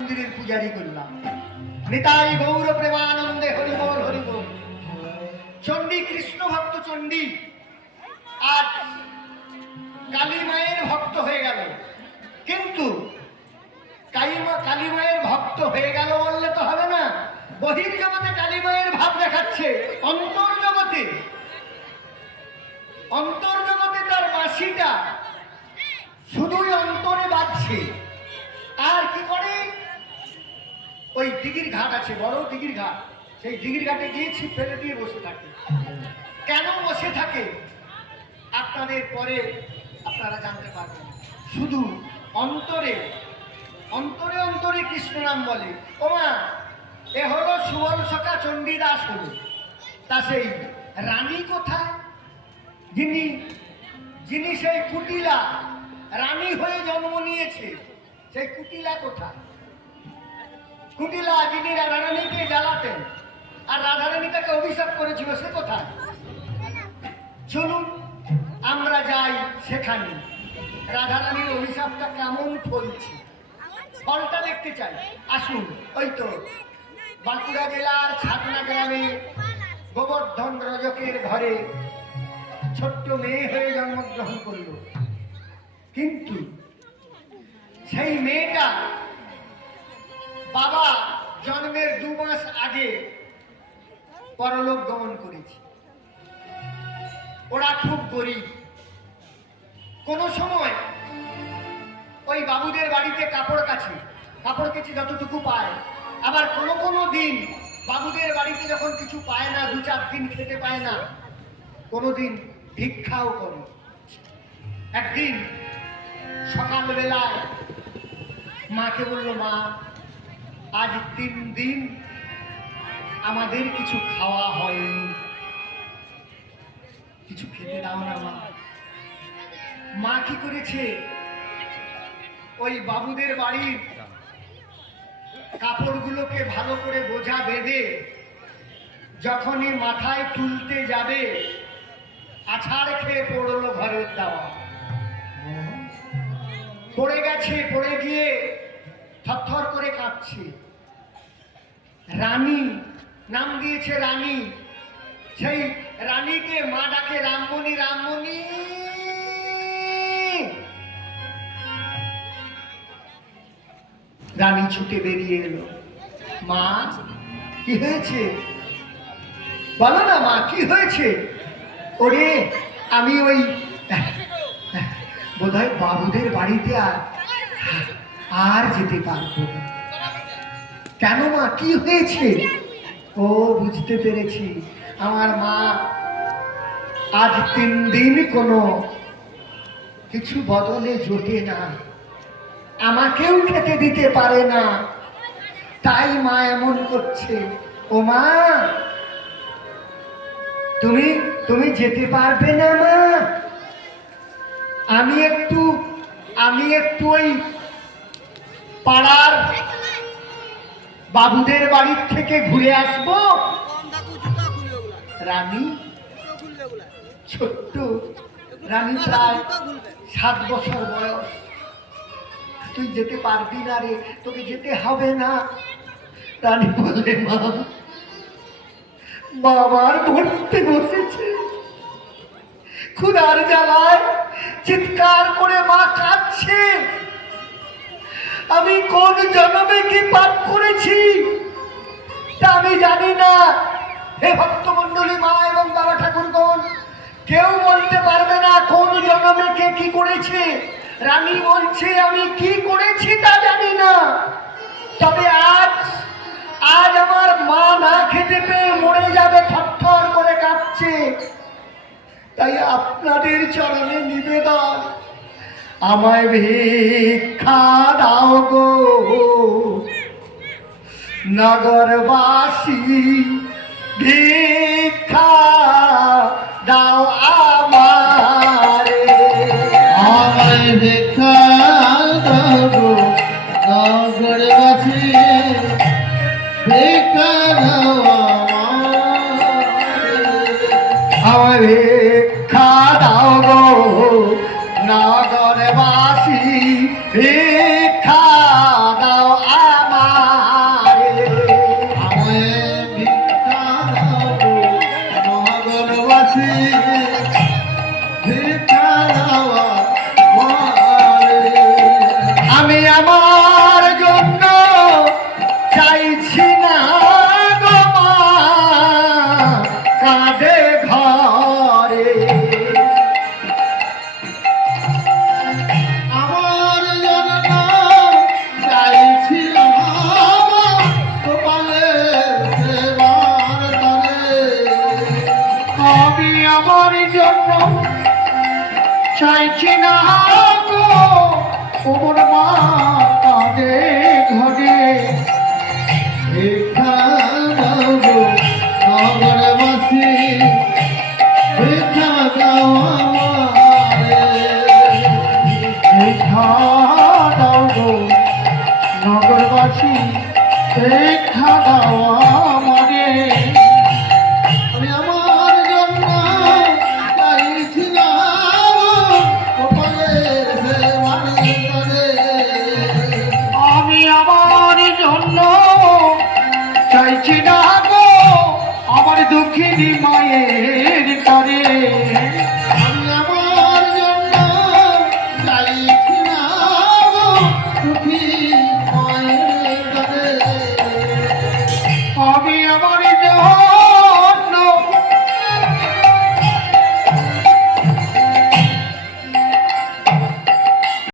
মন্দিরের পূজারি করলাম। নিতাই গৌর প্রেমানন্দে হরিবোল হরিবোল। চণ্ডী কৃষ্ণ ভক্ত চণ্ডী আজ কালী মায়ের ভক্ত হয়ে গেল। কিন্তু কালী মায়ের ভক্ত হয়ে গেল বললে তো হবে না। বহির জগতে কালী মায়ের ভাব দেখাচ্ছে, অন্তর্জগতে তার বাঁশিটা শুধুই অন্তরে বাজছে। আর কি করে, ওই দিঘির ঘাট আছে, বড় দিঘির ঘাট, সেই দিঘির ঘাটে গিয়ে ছিপ ফেলে দিয়ে বসে থাকে। কেন বসে থাকে আপনাদের পরে আপনারা জানতে পারবেন। শুধু অন্তরে অন্তরে অন্তরে কৃষ্ণ নাম বলে। ওমা, এ হলো সুবল সখা চণ্ডীদাস হলো। তা সেই রানী কোথায়? যিনি সেই কুটিলা রানী হয়ে জন্ম নিয়েছে, সেই কুটিলা কোথায়? কুটিলা যিনি রাধারানীকে জ্বালাতেন আর রাধারানী তাকে অভিশাপ করেছিল, সে কোথায়? চলুন আমরা যাই সেখানে। রাধারানীর অভিশাপটা কেমন ফলছে ফলটা দেখতে চাই। আসুন। ওই তো বাঁকুড়া জেলার ছাতনা গ্রামে গোবর্ধন রজকের ঘরে ছোট্ট মেয়ে হয়ে জন্মগ্রহণ করল। কিন্তু সেই মেয়েটা বাবা জন্মের 2 মাস আগে পরলোক গমন করেছে। ওরা খুব গরিব। কোন সময় ওই বাবুদের বাড়িতে কাপড় কেচে যতটুকু পায়, আবার কোনো দিন বাবুদের বাড়িতে যখন কিছু পায় না, 2-4 দিন খেতে পায় না, কোনোদিন ভিক্ষাও করে। একদিন সকালবেলায় মাকে বলল, মা আজ 3 দিন আমাদের কিছু খাওয়া হয়নি, কিছু খেতে দাও না মা। মা কি করেছে, ওই বাবুদের বাড়ির কাপড়গুলোকে ভালো করে বোঝা বেঁধে যখনই মাথায় তুলতে যাবে, আছাড় খেয়ে পড়লো ঘরের দেওয়া। পড়ে গেছে, পড়ে গিয়ে থরথর করে কাঁপছে। রানী নাম দিয়েছে রানী। সেই রানীকে মা ডাকে, রামমণি রামমণি। রানী ছুটে বেরিয়ে এলো। মা কি হয়েছে? বলো না মা, কি হয়েছে? ওরে আমি ওই বোধহয় বাবুদের বাড়িতে আর যেতে পারবো না। কেন মা, কি হয়েছে? ও বুঝতে পেরেছি, আমার মা আজ 3 দিন কোনো কিছু বদলে জোটে না, আমাকেও খেতে দিতে পারে না, তাই মা এমন করছে। ও মা, তুমি যেতে পারবে না মা? আমি একটু ওই পাড়ার বাবুদের বাড়ির থেকে ঘুরে আসবো। রানী ছোট্ট, রানী প্রায় 7 বছর বয়স। তুই যেতে পারবি না রে, তোকে যেতে হবে না। রানী বলে, মা বাবার মরতে বসেছে। ক্ষুধার জ্বালায় চিৎকার করে মা কাঁদছে। আমি কোন জন্মে কি পাপ করেছি তা আমি জানি না। হে ভক্তমণ্ডলী, মা এবং বাবা ঠাকুরগণ, কেউ বলতে পারবে না কোন জন্মে কে কি করেছে। রানী বলছে, আমি কি করেছি তা জানি না, তবে আজ আমার মা না খেতে পেয়ে মরে যাবে, থরথর করে কাঁপছে। তাই আপনাদের চরণে নিবেদন, আমায় ভিক্ষা দাও গো নগরবাসী, ভিক্ষা দাও আমারে। আমায় ভিক্ষা দাও গো নগরবাসী, ভিক্ষা দাও আমায় ভিক্ষা দাও গো নগরবাসী, ভিক্ষা দাও আমারে। নগরবাসী দেখা দাও আমারে আমি আমার জন্য চাইছিলাম কপালের মানি করে আমি আমার জন্য চাইছি না গো আমার দুঃখিনী মায়ের করে